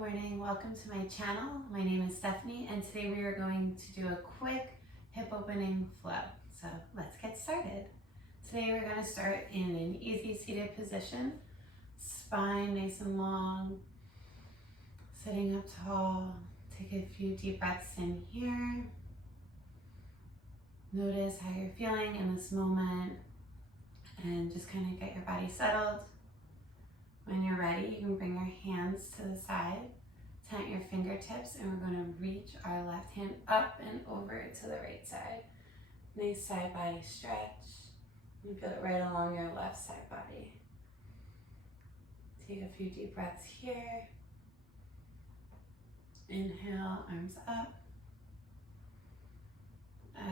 morning. Welcome to my channel. My name is Stephanie and today we are going to do a quick hip opening flow. So let's get started. Today we're going to start in an easy seated position. Spine nice and long. Sitting up tall. Take a few deep breaths in here. Notice how you're feeling in this moment and just kind of get your body settled. When you're ready, you can bring your hands to the side, tent your fingertips, and we're going to reach our left hand up and over to the right side. Nice side body stretch. You feel it right along your left side body. Take a few deep breaths here. Inhale, arms up.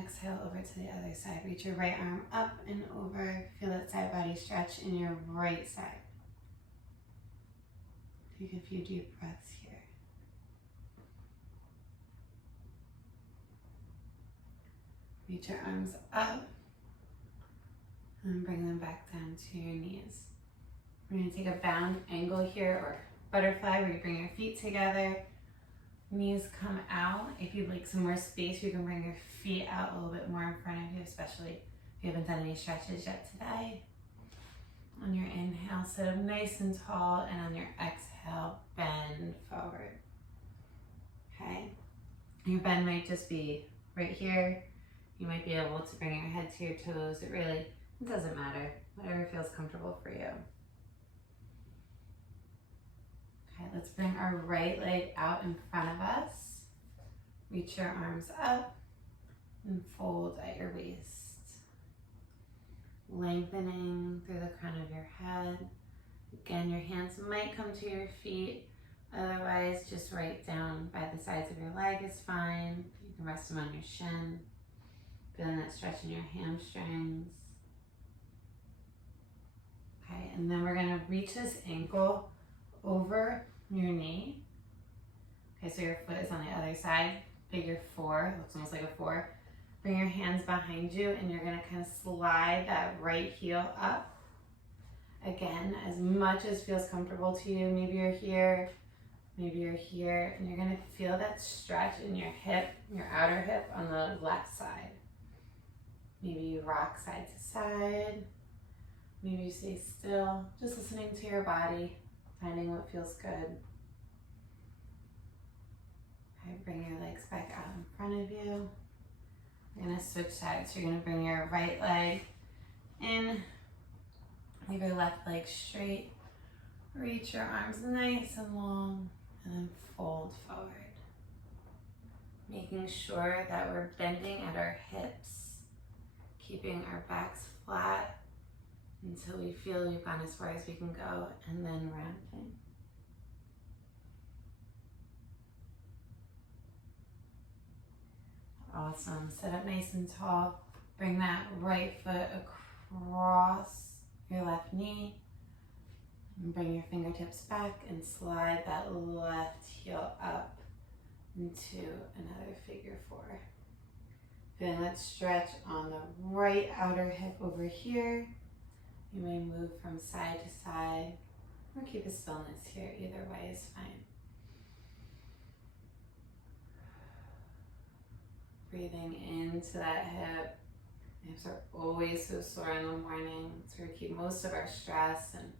Exhale over to the other side. Reach your right arm up and over. Feel that side body stretch in your right side. Take a few deep breaths here. Reach your arms up and bring them back down to your knees. We're going to take a bound angle here, or butterfly, where you bring your feet together. Knees come out. If you'd like some more space, you can bring your feet out a little bit more in front of you, especially if you haven't done any stretches yet today. On your inhale, sit up nice and tall, and on your exhale, bend forward. Okay? Your bend might just be right here. You might be able to bring your head to your toes. It doesn't matter. Whatever feels comfortable for you. Okay, let's bring our right leg out in front of us. Reach your arms up and fold at your waist. Lengthening through the crown of your head. Again, your hands might come to your feet. Otherwise, just right down by the sides of your leg is fine. You can rest them on your shin. Feeling that stretch in your hamstrings. Okay, and then we're going to reach this ankle over your knee. Okay, so your foot is on the other side. Figure four. Looks almost like a four. Bring your hands behind you and you're going to kind of slide that right heel up. Again, as much as feels comfortable to you. Maybe you're here, maybe you're here, and you're going to feel that stretch in your hip, your outer hip on the left side. Maybe you rock side to side. Maybe you stay still, just listening to your body, finding what feels good. Okay, bring your legs back out in front of you. You're going to switch sides. You're going to bring your right leg in, leave your left leg straight, reach your arms nice and long, and then fold forward. Making sure that we're bending at our hips, keeping our backs flat until we feel we've gone as far as we can go, and then rounding. Awesome. Sit up nice and tall. Bring that right foot across your left knee. And bring your fingertips back and slide that left heel up into another figure four. Feeling that stretch on the right outer hip over here. You may move from side to side or keep a stillness here. Either way is fine. Breathing into that hip. Hips are always so sore in the morning. It's where we keep most of our stress and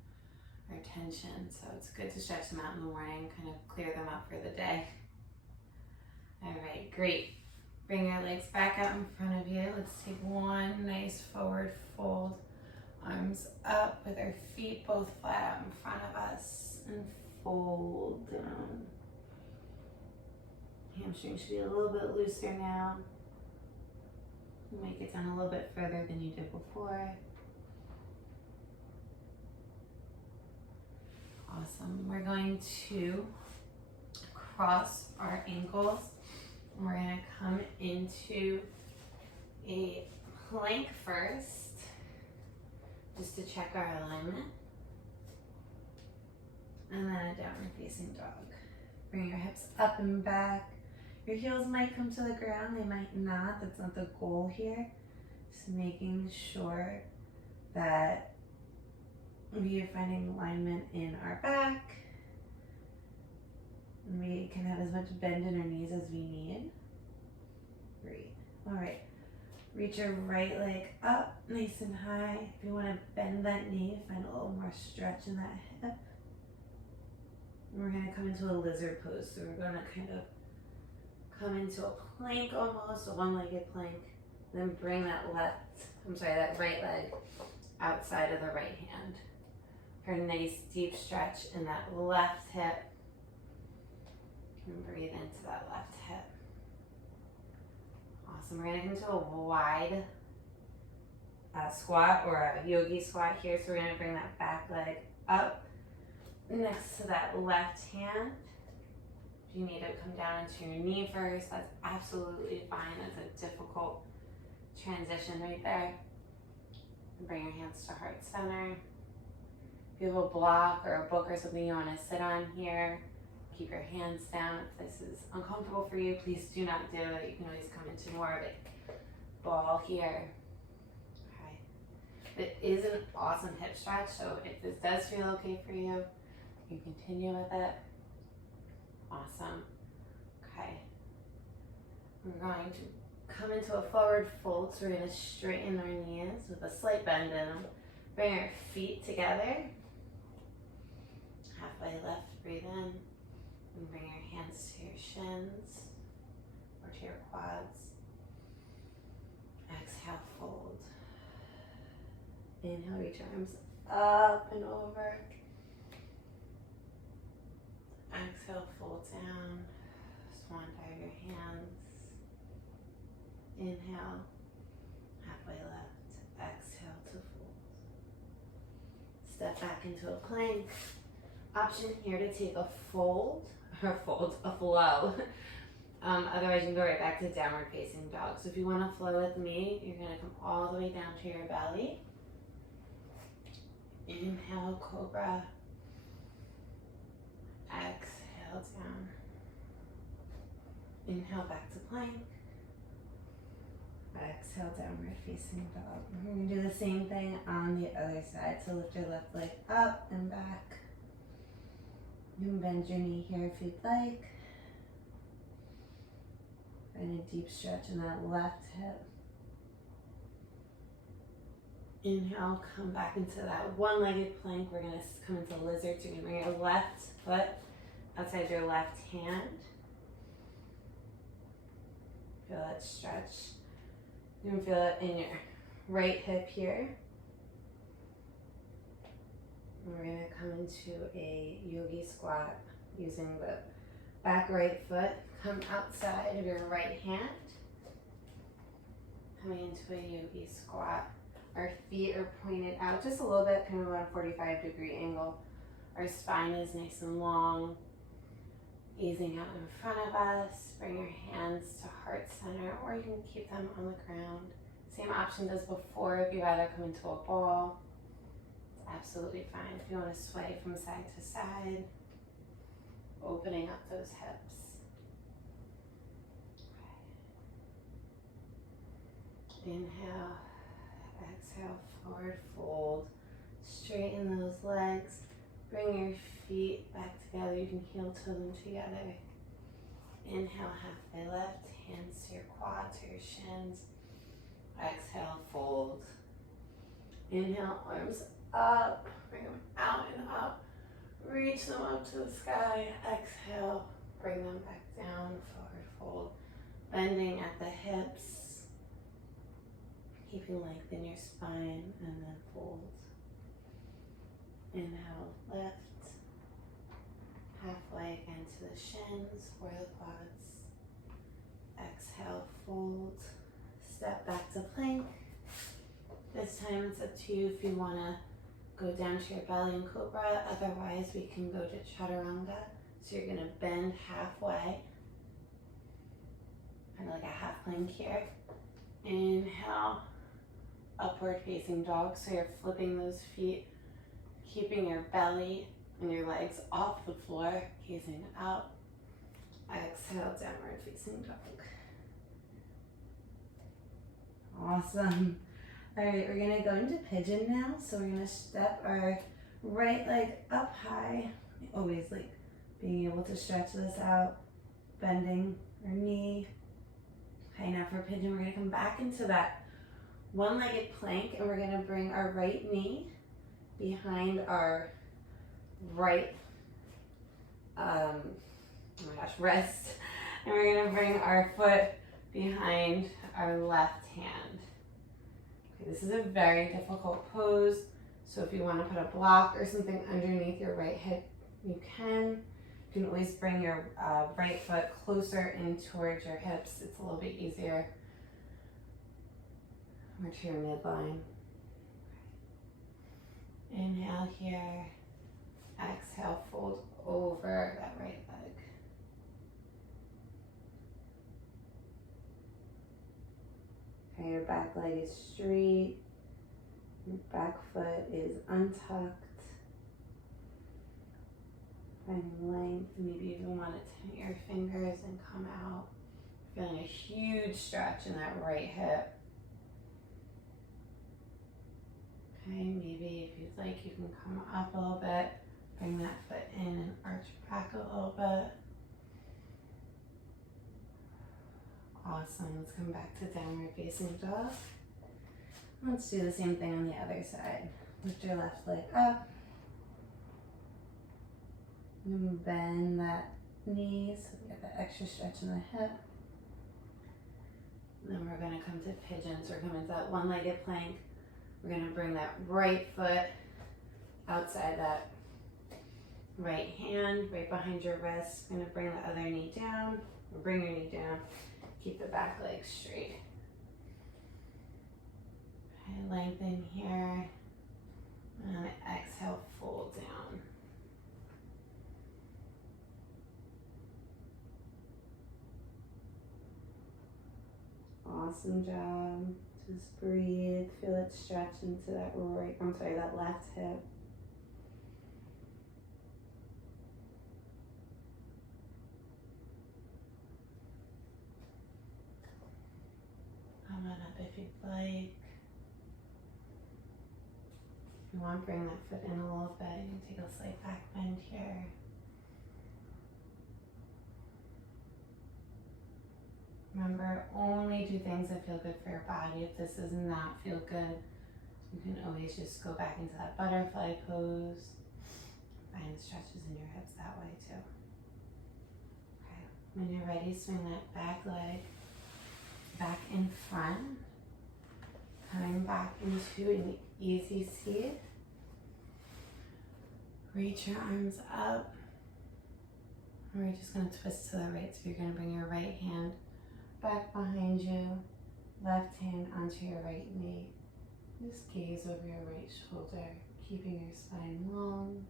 our tension. So it's good to stretch them out in the morning, kind of clear them up for the day. All right, great. Bring your legs back out in front of you. Let's take one nice forward fold. Arms up with our feet both flat out in front of us and fold down. Hamstring should be a little bit looser now. You might get down a little bit further than you did before. Awesome. We're going to cross our ankles. We're going to come into a plank first, just to check our alignment. And then a downward facing dog. Bring your hips up and back. Your heels might come to the ground, they might not. That's not the goal here. Just making sure that we are finding alignment in our back And we can have as much bend in our knees as we need. Great. All right. Reach your right leg up nice and high. If you want to bend that knee, find a little more stretch in that hip. And we're going to come into a lizard pose. So we're going to kind of come into a plank almost, a one-legged plank. Then bring that that right leg outside of the right hand. For a nice deep stretch in that left hip. And breathe into that left hip. Awesome. We're going to come to a wide squat or a yogi squat here. So we're going to bring that back leg up next to that left hand. If you need to come down into your knee first, that's absolutely fine. That's a difficult transition right there. And bring your hands to heart center. If you have a block or a book or something you want to sit on here, keep your hands down. If this is uncomfortable for you, please do not do it. You can always come into more of a ball here. Okay. It is an awesome hip stretch, so if this does feel okay for you, you can continue with it. Awesome. Okay. We're going to come into a forward fold, so we're going to straighten our knees with a slight bend in them. Bring our feet together. Halfway left, breathe in. And bring your hands to your shins or to your quads. Exhale, fold. Inhale, reach arms up and over. Exhale, fold down. Swan dive your hands. Inhale, halfway left. Exhale to fold. Step back into a plank. Option here to take a flow. Otherwise you can go right back to downward facing dog. So if you want to flow with me, you're going to come all the way down to your belly. Inhale, cobra. Exhale, down. Inhale, back to plank. Exhale, downward facing dog. We're going to do the same thing on the other side. So lift your left leg up and back. You can bend your knee here if you'd like. And a deep stretch in that left hip. Inhale, come back into that one-legged plank. We're going to come into lizard. So you're going to bring your left foot outside your left hand. Feel that stretch. You can feel it in your right hip here. And we're going to come into a yogi squat using the back right foot. Come outside of your right hand. Coming into a yogi squat. Our feet are pointed out just a little bit, kind of on a 45-degree angle. Our spine is nice and long. Gazing out in front of us. Bring your hands to heart center, or you can keep them on the ground. Same option as before. If you either come into a ball, it's absolutely fine. If you want to sway from side to side, opening up those hips. Inhale, exhale, forward fold. Straighten those legs. Bring your feet back together. You can heel toe them together. Inhale, halfway left. Hands to your quads or your shins. Exhale, fold. Inhale, arms up. Bring them out and up. Reach them up to the sky. Exhale, bring them back down. Forward fold. Bending at the hips. Keeping length in your spine, and then fold. Inhale, lift. Halfway again to the shins or the quads. Exhale, fold. Step back to plank. This time it's up to you if you want to go down to your belly and cobra. Otherwise, we can go to chaturanga. So you're going to bend halfway. Kind of like a half plank here. Inhale. Upward facing dog, so you're flipping those feet, keeping your belly and your legs off the floor, gazing out. Exhale, downward facing dog. Awesome. All right, we're gonna go into pigeon now. So we're gonna step our right leg up high. Always Being able to stretch this out, bending our knee. Okay, now for pigeon, we're gonna come back into that one-legged plank, and we're gonna bring our right knee behind our right, oh my gosh, wrist. And we're gonna bring our foot behind our left hand. Okay, this is a very difficult pose. So if you wanna put a block or something underneath your right hip, you can. You can always bring your right foot closer in towards your hips. It's a little bit easier. Or to your midline. Inhale here. Exhale, fold over that right leg. Okay, your back leg is straight. Your back foot is untucked. Finding length. Maybe you even want to tip your fingers and come out. Feeling a huge stretch in that right hip. Okay, maybe if you'd like, you can come up a little bit. Bring that foot in and arch back a little bit. Awesome. Let's come back to downward facing dog. Let's do the same thing on the other side. Lift your left leg up. And bend that knee so we get that extra stretch in the hip. And then we're going to come to pigeon. So we're coming to that one-legged plank. We're going to bring that right foot outside that right hand, right behind your wrist. We're going to bring the other knee down. Or bring your knee down. Keep the back leg straight. Okay, lengthen here. And exhale, fold down. Awesome job. Just breathe. Feel it stretch into that that left hip. Come on up if you'd like. If you want, bring that foot in a little bit. You can take a slight back bend here. Remember, only do things that feel good for your body. If this does not feel good, you can always just go back into that butterfly pose. Find the stretches in your hips that way too. Okay, when you're ready, swing that back leg back in front. Coming back into an easy seat. Reach your arms up. And we're just going to twist to the right. So you're going to bring your right hand back behind you, left hand onto your right knee. Just gaze over your right shoulder, keeping your spine long.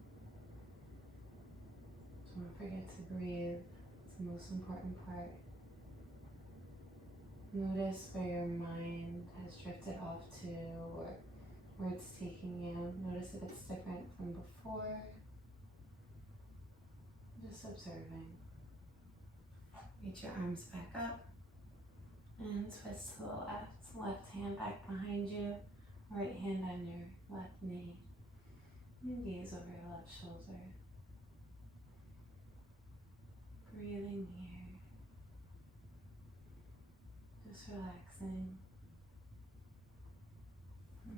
Don't forget to breathe. It's the most important part. Notice where your mind has drifted off to or where it's taking you. Notice if it's different from before. Just observing. Reach your arms back up. And twist to the left. Left hand back behind you. Right hand on your left knee. And gaze over your left shoulder. Breathing here. Just relaxing.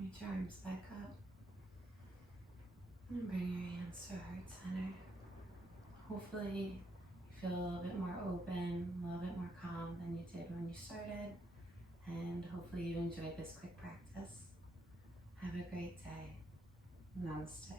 Reach your arms back up. And bring your hands to heart center. Hopefully you feel a little bit more open, a little bit more calm than you did when you started. And hopefully you enjoyed this quick practice. Have a great day. Namaste.